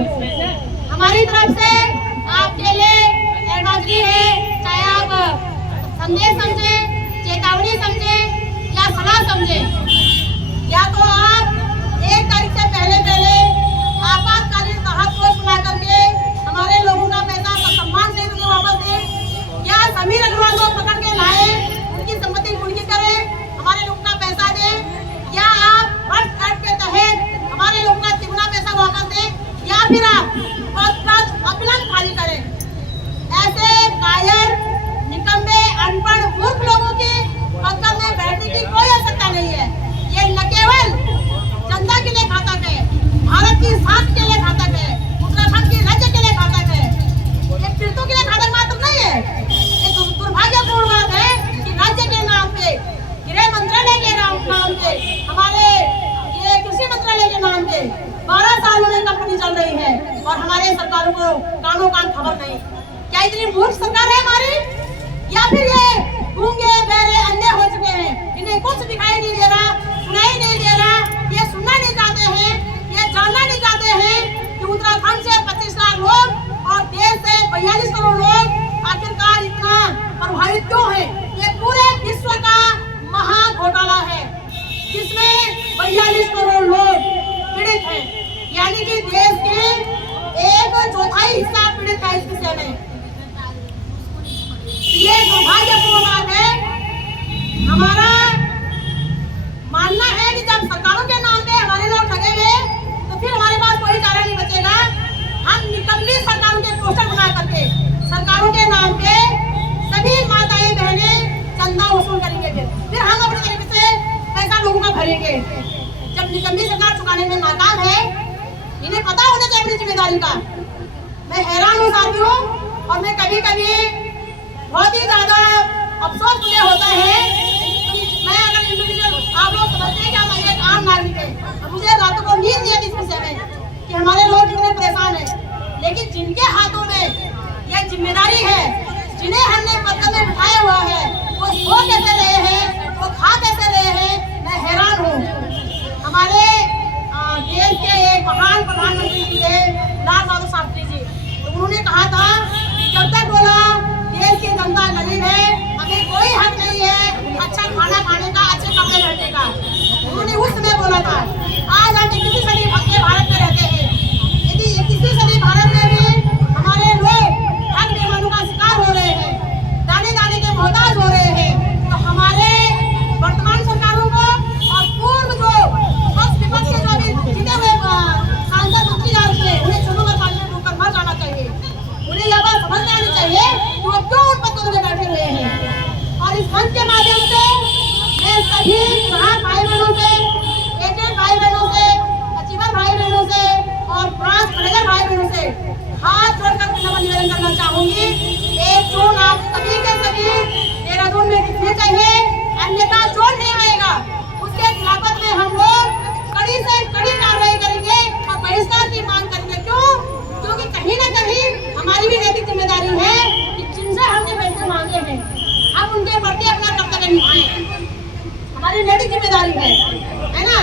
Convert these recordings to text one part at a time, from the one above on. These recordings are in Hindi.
हमारी तरफ से आपके लिए एडवाइजरी है, चाहे आप संदेश समझे, चेतावनी समझे या सलाह समझे, या तो आप 1 तारीख से पहले आपातकालीन राहत कोष बना करके हमारे लोगों का पैसा सम्मान से उन्हें वापस दें, या समीर अग्रवाल को पकड़ के लाए, उनकी संपत्ति कुर्की करें, हमारे लोगों का पैसा दें, या आप फर्स्ट एक्ट के तहत हमारे लोगों का तिगुना पैसा वापस दें, या फिर आप पद अविलंब खाली करें। ऐसे कायर, निकम्मे, अनपढ़, मूर्ख लोगों के पद में बैठने की कोई आवश्यकता नहीं है। ये न केवल जनता के लिए घातक है, भारत की साख के लिए घातक है, उत्तराखंड के राज्य के लिए घातक है, ये पीड़ितों के लिए घातक मात्र नहीं है। ये दुर्भाग्यपूर्ण बात है कि राज्य के नाम पे, गृह मंत्रालय के नाम पे, हमारे ये कृषि मंत्रालय के नाम पे 12 सालों में कंपनी चल रही है और हमारे सरकारों को कानों कान खबर नहीं। क्या इतनी मूर्ख सरकार है हमारी, या फिर ये गूंगे, बहरे, अंधे हो चुके हैं, इन्हें कुछ दिखाई नहीं दे रहा, सुनाई नहीं दे रहा, ये सुनना नहीं चाहते हैं, ये जानना नहीं चाहते हैं कि उत्तराखंड से 25 लाख लोग और देश से 42 करोड़ लोग आखिरकार इतना प्रभावित क्यों है। ये पूरे विश्व का महा घोटाला है जिसमें 42 करोड़ लोग पीड़ित हैं, यानी कि देश के 1/4 हिस्सा पीड़ित है इस विषय में। ये दुर्भाग्यपूर्ण बात है। हमारा मानना है कि जब सरकारों के नाम पे हमारे लोग ठगे गए तो फिर हमारे पास कोई चारा नहीं बचेगा। हम निकम्मी सरकारों के पोस्टर बना करके सरकारों के नाम पे सभी माताएं बहनें चंदा वसूल करेंगे, फिर हम अपने तरीके से पैसा लोगों का भरेंगे। जब निकम्मी सरकार चुकाने में नाकाम है, इन्हें पता होना चाहिए अपनी जिम्मेदारी का। मैं हैरान हूँ साथियों, और मैं कभी कभी बहुत ही ज्यादा अफसोस मुझे होता है कि मैं अगर इंडिविजुअल, आप लोग समझते हैं कि हम एक आम नागरिक है, मुझे रातों को नींद नहीं आती इस विषय में कि हमारे लोग कितने परेशान हैं। लेकिन जिनके हाथों में यह जिम्मेदारी है, जिन्हें हमने पद में बिठाया हुआ है, वो सो कैसे रहे हैं, वो खा कैसे रहे हैं, मैं हैरान हूँ। हमारे देश के एक महान प्रधानमंत्री थे लाल बहादुर शास्त्री जी, तो उन्होंने कहा था जब तक बोला देश की जनता गरीब है, हमें कोई हक नहीं है अच्छा खाना खाने का, अच्छे कपड़े पहनने का। उन्होंने उस समय बोला था। आज हम 21वीं सदी के भारत में रहते हैं। यदि 21वीं सदी भारत में भी हमारे लोग ठग बेईमानों का शिकार हो रहे हैं, दाने दाने के मोहताज हो रहे हैं, तो हमारे वर्तमान सरकारों को और पूर्व जो विपक्ष के जो भी जीते हुए सांसद मंत्री जा रहे हैं, उन्हें चुनौती पानी में डूबकर मर जाना चाहिए। उन्हें यह बात समझ में आनी चाहिए कि वो क्यों उन पदों में बैठे हुए हैं। और इस मंच के माध्यम से मैं सभी ग्राहक भाई बहनों से, एजेंट भाई बहनों से, अचीवर भाई बहनों से और ब्रांच मैनेजर भाई बहनों से हाथ जोड़कर निवेदन करना चाहूंगी। 1 जून आप सभी के सभी देहरादून में दिखने चाहिए, अन्यथा जो नहीं आएगा उसके खिलाफत में हम लोग कड़ी से कड़ी कार्रवाई करेंगे और बहिष्कार की मांग करेंगे। क्यों? क्योंकि कहीं न कहीं हमारी भी नैतिक जिम्मेदारी है कि जिनसे हमने पैसे मांगे हैं हम उनके प्रति अपना कर्तव्य निभाएं। हमारी नैतिक जिम्मेदारी है ना।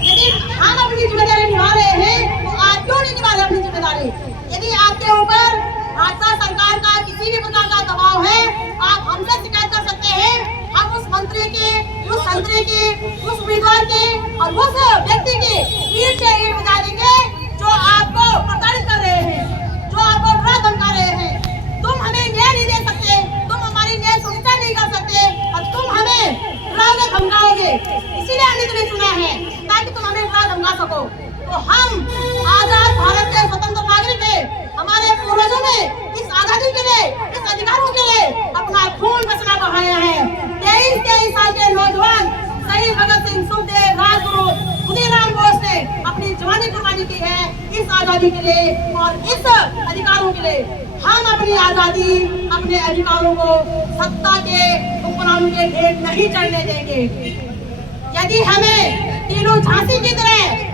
यदि हम अपनी जिम्मेदारी निभा रहे हैं तो आप क्यों नहीं निभा रहे अपनी जिम्मेदारी। यदि आपके ऊपर भाजपा सरकार का किसी भी प्रकार का दबाव है, आप हमसे शिकायत कर सकते हैं। हम उस मंत्री की, उस संतरी की, उस उम्मीदवार की और उस व्यक्ति की ईंट से ईंट बजा देंगे जो आपको प्रताड़ित कर रहे हैं, जो आपको डरा धमका रहे हैं। तुम हमें न्याय नहीं दे सकते, तुम हमारी न्याय सुनिश्चित नहीं कर सकते और तुम हमें डराओगे धमकाओगे। इसीलिए हमने तुम्हें चुना है ताकि तुम हमें डरा धमका सको। तो हम आजाद भारत के स्वतंत्र नागरिक हैं। हमारे पूर्वजों ने इस आजादी के लिए, इस अधिकारों के लिए अपना खून पसीना बहाया है। 23 साल के नौजवान शहीद भगत सिंह, सुखदेव, राजगुरु, खुदीराम बोस ने अपनी जवानी कुर्बानी की है इस आजादी के लिए और इस अधिकारों के लिए। हम अपनी आजादी, अपने अधिकारों को सत्ता के हुक्मरानों के भेंट नहीं चढ़ने देंगे। यदि हमें तीनों झांसी की तरह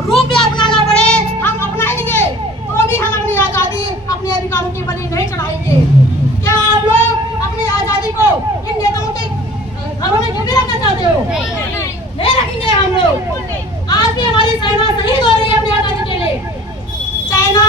रूप भी अपनाना पड़े हम अपनाएंगे, तो भी हम अपनी आजादी, अपने अधिकारों की बलि नहीं चढ़ाएंगे। क्या आप लोग अपनी आजादी को इन नेताओं के घरों में गिरवी रखना चाहते हो? नहीं रखेंगे हम लोग। आज भी हमारी सेना शहीद हो रही है अपनी आजादी के लिए। चाइना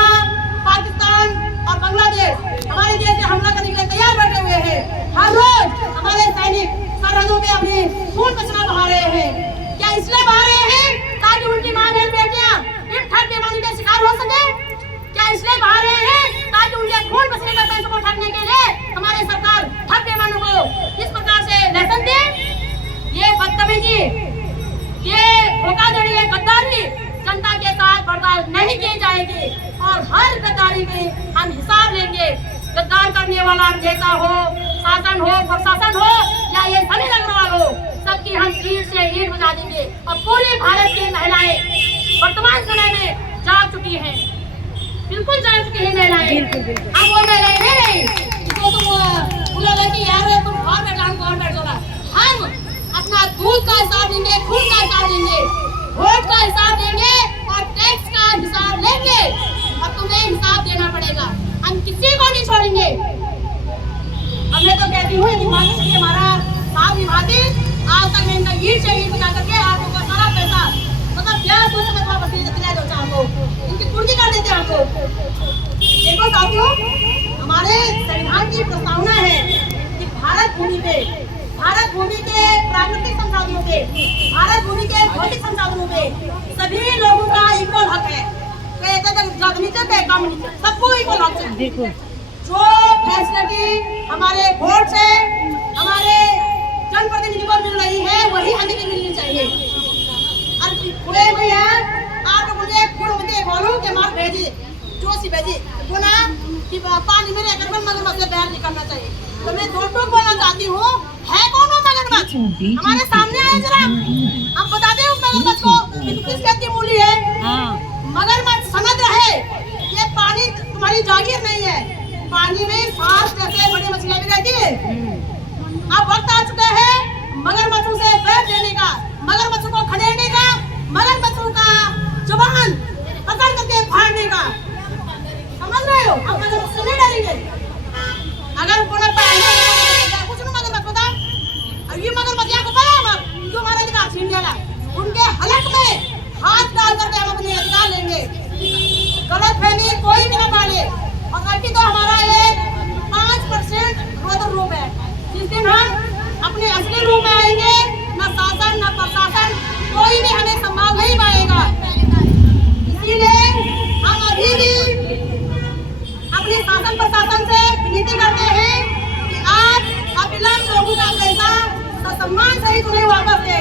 और हर गद्दारी में हम हिसाब लेंगे। गद्दार करने वाला नेता हो, शासन हो, प्रशासन हो या ये सभी अग्रवाल हो, सबकी हम ईंट से ईंट बजा देंगे। और पूरे भारत की महिलाएं वर्तमान समय में जाग चुकी हैं, बिल्कुल जाग चुकी है महिलाएं। हम वो महिलाएं नहीं तो तुम बोलोगे कि यार तुम घर बैठा हम घर बैठ जाओ। हम अपना दूध का हिसाब लेंगे, खून का हिसाब लेंगे, वोट का हिसाब लेंगे और टैक्स का हिसाब लेंगे और तुम्हें हिसाब देना पड़ेगा। हम किसी को नहीं छोड़ेंगे। अब मैं तो कहती हूँ कि हमारा साथ निभाते आज तक मैं इनका ईट से ईट बजा करके आप लोगों का सारा पैसा मतलब क्या सोच में थोड़ा बकरी जितना जो चाहो इनकी कुर्सी कर देते हैं आपको। देखो साथियों, हमारे संविधान की प्रस्तावना है कि भारत भूमि के प्राकृतिक संसाधनों पे, भारत भूमि के भौतिक संसाधनों पे सभी लोगों का इक्वल हक है। सबको इक्वल हक है। जो फैसिलिटी हमारे वोट से हमारे जनप्रतिनिधि को मिल रही है वही हमें भी मिलनी चाहिए। पूरे भैया आप मुझे मुझे बोलो कि मार भेजी जो सी भेजी वो ना कि पानी में रहकर मगरमच्छ से बाहर निकलना चाहिए। तो मैं दो टूक बोलना चाहती हूँ, है कौन वो मगरमच्छ? हमारे सामने आए जरा, हम बता दें उस मगरमच्छ को कि किस कहती मूली है। मगरमच्छ समझ रहे ये पानी तुम्हारी जागीर नहीं है, पानी में सांस जैसे बड़ी मछलियां भी रहती है। अब वक्त आ चुका है मगरमच्छों से बैठ देने का, मगरमच्छों को खदेड़ने का, मगरमच्छों का जुबान पकड़ करके फाड़ने का। समझ रहे हो? हम मगरमच्छ से नहीं डरेंगे। अगर उन्हें कुछ नहीं मगरमच्छ पता, अब ये मगरमच्छ को पता है जो हमारा अधिकार छीन लेगा, उनके हलक में हाथ डाल करके हम अपने अधिकार लेंगे। गलत फहमी कोई भी न पाले। और अभी तो हमारा एक 5% रोदर रूप है। जिस दिन हम अपने असली रूप में आएंगे न शासन न प्रशासन कोई भी हमें संभाल नहीं पाएगा। इसीलिए हम अभी भी अपने शासन प्रशासन से विनती करते हैं कि आप अविलंब लोगों का पैसा सम्मान सहित उन्हें वापस दे।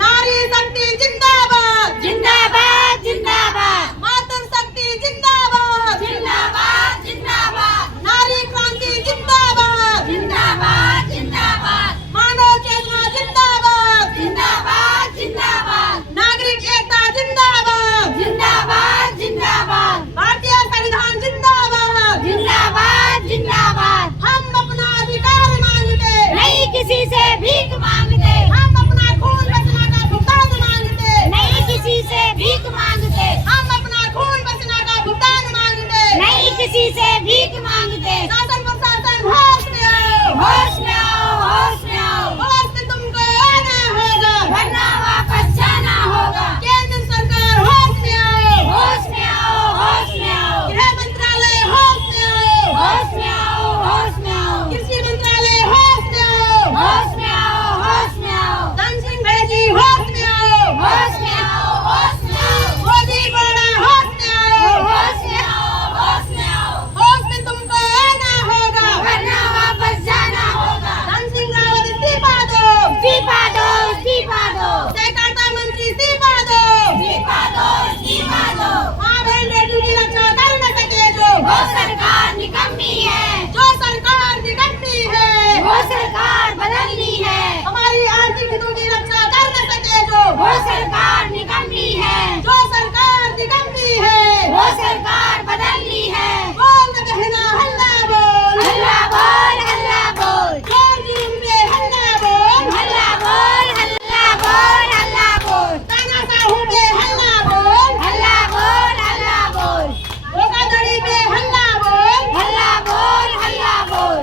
नारी शक्ति जिंदाबाद जिंदाबाद जिंदाबाद, मातृ शक्ति जिंदाबाद जिंदाबाद जिंदाबाद, नारी क्रांति जिंदाबाद जिंदाबाद जिंदाबाद, मानव चेतना जिंदाबाद जिंदाबाद जिंदाबाद, नागरिक एकता जिंदाबाद जिंदाबाद जिंदाबाद, भारतीय संविधान जिंदाबाद जिंदाबाद जिंदाबाद। हम अपना अधिकार मांगते नहीं किसी से भीख मांगते, हम अपना खून बचना का भुगतान मांगते नहीं किसी से भीख मांगते, हम अपना खून बचना का भुगतान मांगते नहीं किसी से भीख मांगते। शासन प्रशासन होश में आओ, होश में आओ, होश में आओ, होश में तुमको आना होगा वरना वापस जाना होगा। केंद्र सरकार होश में आओ, होश में आओ, होश में आओ, गृह मंत्रालय होश में आओ, होश में आओ, होश में आओ, कृषि मंत्रालय होश में आओ, होश में आओ, होश में आओ, धन सिंह भेजी होश में आओ, होश में आओ, होश में आओ, मोदी बड़ा होश में आओ, होश में आओ, होश में आओ, होश में तुमको आना होगा वरना वापस जाना होगा। धन सिंह रावत इस्तीफा दो, इस्तीफा दो, इस्तीफा दो, सहकारिता मंत्री इस्तीफा दो, इस्तीफा दो, इस्तीफा दो, मां बहन बेटी की रक्षा कर न सके जो वो सरकार निकम्मी है, जो सरकार निकम्मी है वो सरकार बदलनी है। हमारी आर्थिक हितों की रक्षा कर न सके जो वो सरकार निकम्मी है, जो सरकार निकम्मी है वो सरकार बदलनी है। बोल बहना हल्ला बोल, हल्ला बोल, हल्ला बोल, जोर जुलूम पे हल्ला बोल, हल्ला बोल, हल्ला बोल, हल्ला बोल, तानाशाह पे हल्ला बोल, हल्ला बोल, हल्ला बोल, धोखाधड़ी पे हल्ला बोल, हल्ला बोल, हल्ला बोल।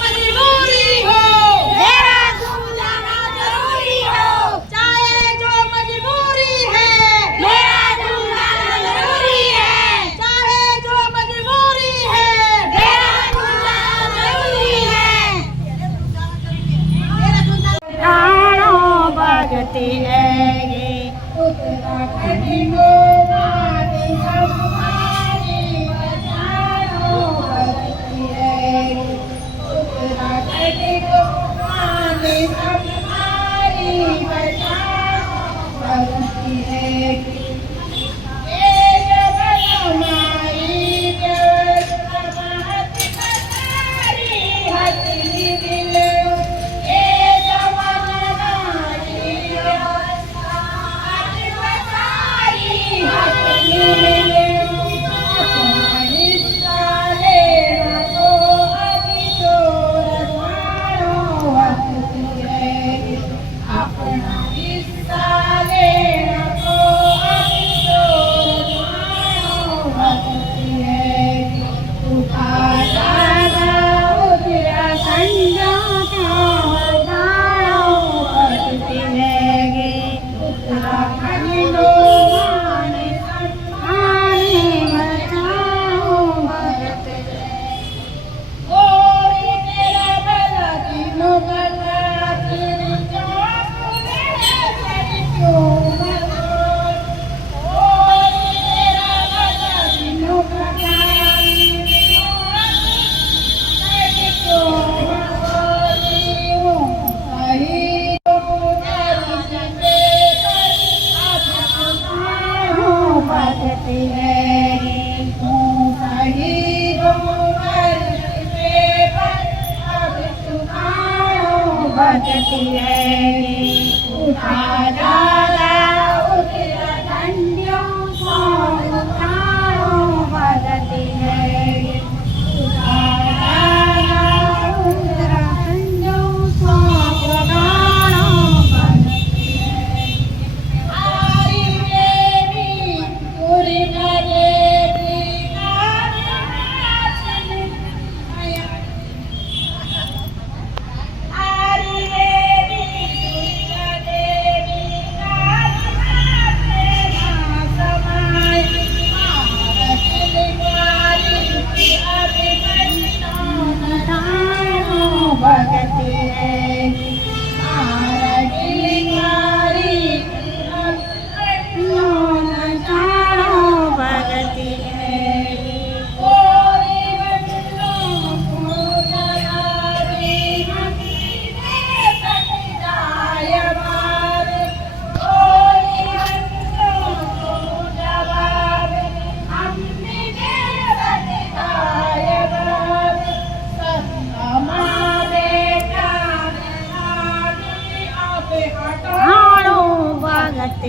मजबूरी हो देहरादून जाना जरूरी हो, चाहे जो मजबूरी है देहरादून जाना जरूरी है, चाहे जो मजबूरी है देहरादून जाना जरूरी है। प्राणों बजती है ये उत्तराखंड को माटी हमारी बचाओ बजती है, उत्तराखंड को माटी हमारी बचाओ बजती है। भगत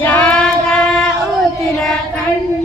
जागा उत्तराखंड